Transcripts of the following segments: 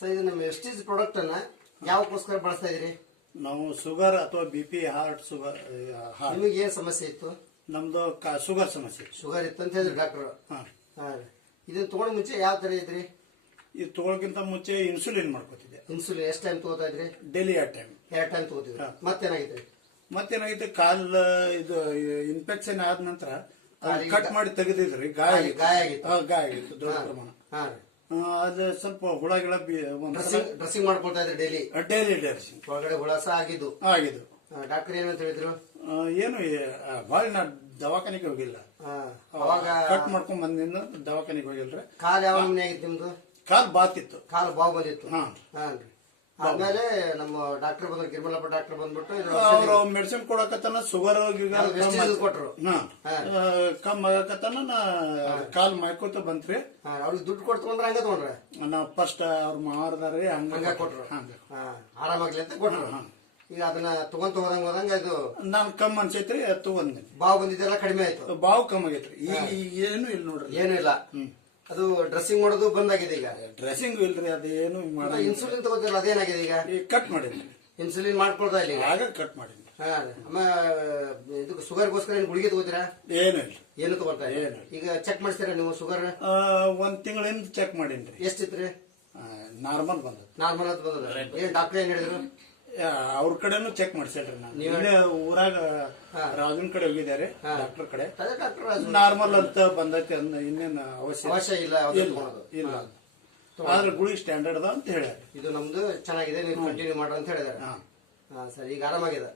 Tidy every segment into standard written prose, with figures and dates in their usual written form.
Sir ಇದು ನಮ್ಮ Vestige product ಅನ್ನ ಯಾವಕ್ಕೋಸ್ಕರ ಬಳಸ್ತಾ ಇದೀರಿ? ನಾವು ಶುಗರ್ ಅಥವಾ BP ಹಾರ್ಟ್ ಶುಗರ್ ನಿಮಗೆ ಏನ್ ಸಮಸ್ಯೆ ಇತ್ತು? ನಮ್ದು ಶುಗರ್ ಸಮಸ್ಯೆ. ಶುಗರ್ ಇತ್ತು ಅಂತ ಹೇಳಿದ್ರು ಡಾಕ್ಟರ್. ಇದನ್ನ ತಗೊಂಡ ಮುಂಚೆ ಯಾವ ತರ ಇದ್ರಿ? ಇದು ತಗೊಳಕ್ಕಿಂತ ಮುಂಚೆ ಇನ್ಸುಲಿನ್ ಮಾಡ್ಕೋತಿದ್ದೆ. ಇನ್ಸುಲಿನ್ ಎಷ್ಟು ಟೈಮ್ ತಗೋತಾ ಇದ್ರಿ? Daily 2 time. 2 ಟೈಮ್ ತಗೋತಿದ್ರಿ. ಮತ್ತೇನಾಗಿತ್ತು? ಮತ್ತೇನಾಗಿತ್ತು, ಕಾಲ್ ಇದು ಇನ್ಫೆಕ್ಷನ್ ಆದ ನಂತರ ಕಟ್ ಮಾಡಿ ತೆಗೆದಿದ್ರಿ, ಗಾಯ ಆಗಿತ್ತು ದೊಡ್ಡ ಪ್ರಮಾಣ. ಅದು ಸ್ವಲ್ಪ ಹುಳ ಗಿಳ ಡ್ರೆಸ್ಸಿಂಗ್ ಮಾಡ್ಕೊಳ್ತಾ ಇದ್ರಿ ಡೈಲಿ? Daily dressing. ಒಳಗಡೆ ಹುಳ ಸಹ ಆಗಿದ್ದು. ಡಾಕ್ಟರ್ ಏನಂತ ಹೇಳಿದ್ರು? ಏನು ಭಾಳ ನಾ ದವಾಖಾನೆಗೆ ಹೋಗಿಲ್ಲ. ಅವಾಗ ಕಟ್ ಮಾಡ್ಕೊಂಡ್ ಬಂದಿಂದ ದವಾಖಾನೆಗೆ ಹೋಗಿಲ್ರಿ. ಕಾಲ್ ಯಾವ ಮನೆ ಆಗಿತ್ತು ನಿಮ್ದು? ಕಾಲ್ ಬಾತಿತ್ತು. ಕಾಲು ಬಾವು ಬಂದಿತ್ತು. ಆದ್ಮೇಲೆ ನಮ್ಮ ಡಾಕ್ಟರ್ ಬಂದ್ರು, ಗಿರ್ಮಲಪ್ಪ ಡಾಕ್ಟರ್ ಬಂದ್ಬಿಟ್ಟು ಅವ್ರು ಮೆಡಿಸಿನ್ ಕೊಡಕತ್ತಾನ, ಶುಗರ್ ಕೊಟ್ರು. ಕಮ್ಮಿ ಆಗಕತ್ತಾನ, ಕಾಲ್ ಮೈಕೋತ ಬಂತ್ರಿ. ಅವ್ರಿಗೆ ದುಡ್ಡು ಕೊಟ್ಟು ತಗೊಂಡ್ರೆ ಹಂಗ ತಗೊಂಡ್ರೆ? ನಾವ್ ಫಸ್ಟ್ ಅವ್ರ ಮಾರದಾರಿ ಹಂಗ ಕೊಟ್ರು, ಆರಾಮಾಗ್ಲಿ ಅಂತ ಕೊಟ್ರು. ಈಗ ಅದನ್ನ ತಗೊಂತ ಹೋದಂಗ ಇದು ನಾನ್ ಕಮ್ಮಿ ಅನ್ಸೈತ್ರಿ, ತಗೊಂಡ್ ಬಾವು ಬಂದಿದ್ದೆಲ್ಲ ಕಡಿಮೆ ಆಯ್ತು. ಬಾವು ಕಮ್ಮಿ ಆಗೈತ್ರಿ. ಈಗ ಏನು ಇಲ್ಲ ನೋಡ್ರಿ, ಏನು ಇಲ್ಲ. ಅದು ಡ್ರೆಸ್ಸಿಂಗ್ ಮಾಡೋದು ಬಂದಾಗಿದೆ. ಈಗ ಡ್ರೆಸ್ಸಿಂಗ್ ಇಲ್ರಿ, ಅದೇನು ಮಾಡ. ಇನ್ಸುಲಿನ್ ತಗೋತಿರಲ್ಲ, ಅದೇನಾಗಿದೆ ಈಗ? ಕಟ್ ಮಾಡಿದ್ರಿ. ಇನ್ಸುಲಿನ್ ಮಾಡ್ಕೊಳ್ತಾ ಇಲ್ಲ ಆಗ ಕಟ್ ಮಾಡಿದ್ರಿ. ಇದು ಶುಗರ್ಗೋಸ್ಕರ ಏನ್ ಗುಳಿಗೆ ತಗೋತೀರಾ? ಏನು ಇಲ್ಲ, ಏನು ತಗೋತಾ ಇಲ್ಲ. ಈಗ ಚೆಕ್ ಮಾಡಿಸ್ತೀರಾ ನೀವು ಶುಗರ್? 1 ತಿಂಗಳಿಂದ ಚೆಕ್ ಮಾಡೀನ್ರಿ. ಎಷ್ಟಿತ್ರಿ? ನಾರ್ಮಲ್ ಬಂದ. ನಾರ್ಮಲ್ ಅಂತ ಬಂದದ. ಏನ್ ಡಾಕ್ಟರ್ ಏನ್ ಹೇಳಿದ್ರು? ಅವ್ರ ಕಡೆನು ಚೆಕ್ ಮಾಡಿಸ್ಯಾಳ್ರಿ. ನಾನು ಊರಾಗ ರಾಜನ್ ಕಡೆ ಹೋಗಿದ್ದಾರೆ, ಡಾಕ್ಟರ್ ಕಡೆ. ನಾರ್ಮಲ್ ಅಂತ ಬಂದೈತಿ, ಇನ್ನೇನು ಅವಶ್ಯ ಇಲ್ಲ ಇಲ್ಲ. ಆದ್ರೆ ಗುಳಿ ಸ್ಟ್ಯಾಂಡರ್ಡ್ ಅದ ಅಂತ ಹೇಳ್ಯಾರ. ಇದು ನಮ್ದು ಚೆನ್ನಾಗಿದೆ, ನೀವು ಕಂಟಿನ್ಯೂ ಮಾಡ್ರ ಅಂತ ಹೇಳಿದಾರೆ. ಸರ್, ಈಗ ಆರಾಮಾಗಿದೆ.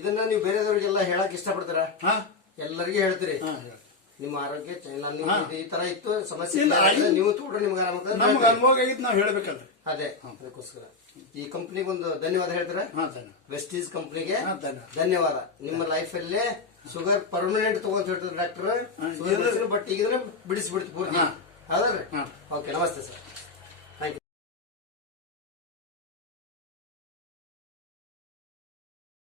ಇದನ್ನ ನೀವು ಬೇರೆದವ್ರಿಗೆಲ್ಲ ಹೇಳಕ್ ಇಷ್ಟಪಡ್ತೀರಾ? ಎಲ್ಲರಿಗೂ ಹೇಳ್ತೀರಿ ನಿಮ್ಮ ಆರೋಗ್ಯ ಈ ತರ ಇತ್ತು ಸಮಸ್ಯೆ, ನೀವು ತೋಡ್ರೆ ನಿಮ್ಗೆ ಆರಾಮ. ನಮ್ಗೆ ಅನುಭವ ಆಗಿದ್ದು ನಾವು ಹೇಳ್ಬೇಕಲ್ರಿ. ಅದೇ ಅದಕ್ಕೋಸ್ಕರ ಈ ಕಂಪ್ನಿಗೆ ಒಂದು ಧನ್ಯವಾದ ಹೇಳ್ತೀರಾ? ವೆಸ್ಟೀಜ್ ಕಂಪ್ನಿಗೆ ಧನ್ಯವಾದ. ನಿಮ್ಮ ಲೈಫ್ ಅಲ್ಲೇ ಶುಗರ್ ಪರ್ಮನೆಂಟ್ ತಗೊಂತ ಹೇಳ್ತಾರೆ ಡಾಕ್ಟರ್. ಬಟ್ ಈಗ ಬಿಡಿಸ್ಬಿಡ್ತು ಪೂರ್ತಿ. ಹೌದ್ರಿ? ಓಕೆ, ನಮಸ್ತೆ ಸರ್.